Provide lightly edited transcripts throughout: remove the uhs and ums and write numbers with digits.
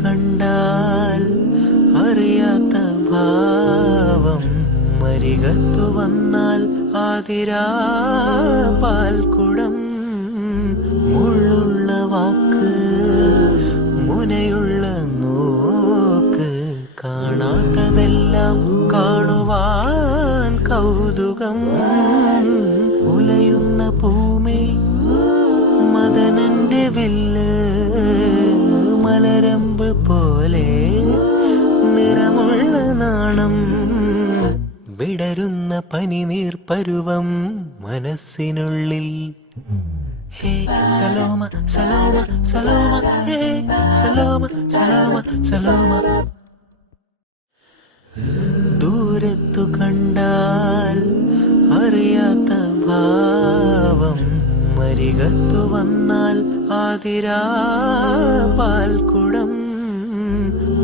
കണ്ടാൽ അറിയാത്ത ഭാവം മരികത്തു വന്നാൽ ആതിരാ പാൽക്കുടം മുള്ളുള്ള വാക്ക് മുനയുള്ള നോക്ക് കാണാത്തതെല്ലാം കാണുവാൻ കൗതുകം ഉലയുന്ന പൂമേ മദനന്റെ വില്ല് മലരമ്പ് പോലെ നിറമുള്ള നാണം വിടരുന്ന പനിനീർ പരുവം മനസ്സിനുള്ളിൽ ഹേ സലോമ സലോമ സലോമ ഹേ സലോമ സലോമ സലോമ ദൂരത്തു കണ്ടാൽ അറിയാത്ത ഭാവം മരികത്തു വന്നാൽ ആതിരാ പാൽക്കുടം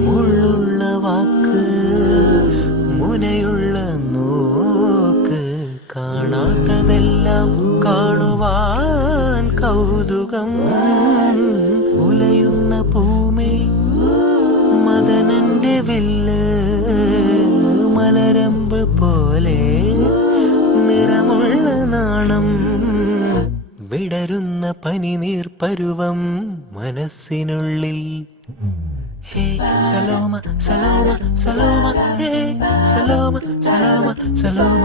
മുള്ളുള്ള വാക്ക് മുനയുള്ള നോക്ക് കാണാത്തതെല്ലാം കാണുവാൻ കൗതുകം ഉലയുന്ന പൂമേ മദനന്റെ വില്ല് മലരമ്പ് പോലെ നിറമുള്ള നാണം വിടരുന്ന പനിനീർ പരുവം മനസ്സിനുള്ളിൽ ഹേ സലോമ സലോമ സലോമ ഹേ സലോമ സലോമ സലോമ